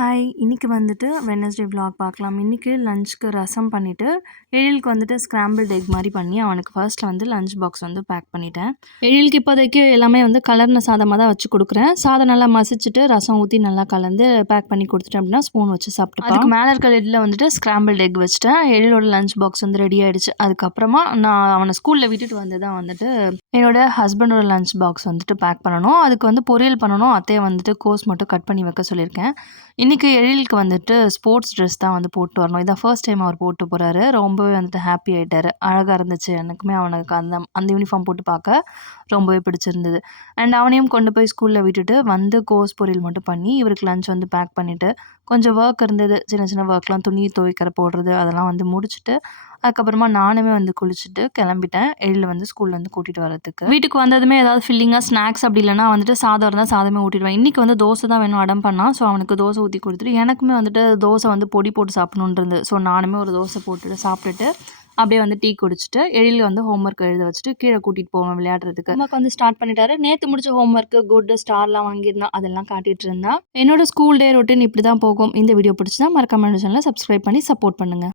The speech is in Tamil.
ஹாய்! இன்னைக்கு வந்துட்டு வெட்னஸ்டே விளாக் பார்க்கலாம். இன்னைக்கு லஞ்சுக்கு ரசம் பண்ணிட்டு, எழிலுக்கு வந்துட்டு ஸ்க்ராம்பிள்ட் எக் மாரி பண்ணி, அவனுக்கு ஃபர்ஸ்ட் வந்து லஞ்ச் பாக்ஸ் வந்து பேக் பண்ணிட்டேன். எழிலுக்கு இப்போதைக்கு எல்லாமே வந்து கலர்ன சாதமா தான் வச்சு குடுக்குறேன். சாதம் நல்லா மசிச்சுட்டு, ரசம் ஊத்தி நல்லா கலந்து பேக் பண்ணி குடுத்துட்டேன் அப்படின்னா, ஸ்பூன் வச்சு சாப்பிட்டுப்பான். அதுக்கு மேல இருக்க லிட்ல வந்துட்டு ஸ்க்ராம்பிள்ட் எக் வச்சுட்டேன். எழிலோட லஞ்ச் பாக்ஸ் வந்து ரெடி ஆயிடுச்சு. அதுக்கப்புறமா நான் அவன ஸ்கூல்ல விட்டுட்டு வந்து தான் வந்துட்டு, என்னோட ஹஸ்பண்டோட லஞ்ச் பாக்ஸ் வந்துட்டு பேக் பண்ணணும். அதுக்கு வந்து பொரியல் பண்ணணும். அத்தைய வந்துட்டு கோஸ் மட்டும் கட் பண்ணி வைக்க சொல்லியிருக்கேன். இன்றைக்கி எழிலுக்கு வந்துட்டு ஸ்போர்ட்ஸ் ட்ரெஸ் தான் வந்து போட்டு வரணும். இதான் ஃபர்ஸ்ட் டைம் அவர் போட்டு போகிறாரு. ரொம்பவே வந்துட்டு ஹாப்பி ஆகிட்டார். அழகாக இருந்துச்சு. எனக்குமே அவனுக்கு அந்த யூனிஃபார்ம் போட்டு பார்க்க ரொம்பவே பிடிச்சிருந்தது. அண்ட் அவனையும் கொண்டு போய் ஸ்கூலில் விட்டுட்டு வந்து கோஸ் பொரியல் மட்டும் பண்ணி இவருக்கு லஞ்ச் வந்து பேக் பண்ணிவிட்டு கொஞ்சம் ஒர்க் இருந்தது. சின்ன சின்ன ஒர்க்லாம் துணி துவைக்கிற போடுறது அதெல்லாம் வந்து முடிச்சுட்டு அதுக்கப்புறமா நானுமே வந்து குளிச்சுட்டு கிளம்பிட்டேன். எழில் வந்து ஸ்கூல்ல வந்து கூட்டிகிட்டு வரதுக்கு. வீட்டுக்கு வந்ததுமே ஏதாவது ஃபில்லிங்காக ஸ்நாக்ஸ் அப்படி இல்லைனா வந்துட்டு சாதம் இருந்தால் சாதமே ஊட்டிடுவேன். இன்றைக்கி வந்து தோசை தான் வேணும் அடம் பண்ணால். ஸோ அவனுக்கு தோசை ஊற்றி கொடுத்துட்டு எனக்குமே வந்துட்டு தோசை வந்து பொடி போட்டு சாப்பிடணுன்னு இருந்தது. ஸோ நானுமே ஒரு தோசை போட்டுட்டு சாப்பிட்டுட்டு அப்படியே வந்து டீ குடிச்சிட்டு எழில் வந்து ஹோம்ஒர்க் எழுத வச்சுட்டு கீழே கூட்டிகிட்டு போவேன் விளையாடுறதுக்கு. ஹோம்ஒர்க் வந்து ஸ்டார்ட் பண்ணிட்டாரு. நேற்று முடிச்ச ஹோம்ஒர்க்கு குட் ஸ்டார்லாம் வாங்கியிருந்தான். அதெல்லாம் காட்டிகிட்டு இருந்தான். என்னோட ஸ்கூல் டே ரொட்டீன் இப்படி தான் போகும். இந்த வீடியோ பிடிச்சதா மறக்காம சேனலை சப்ஸ்கிரைப் பண்ணி சப்போர்ட் பண்ணுங்கள்.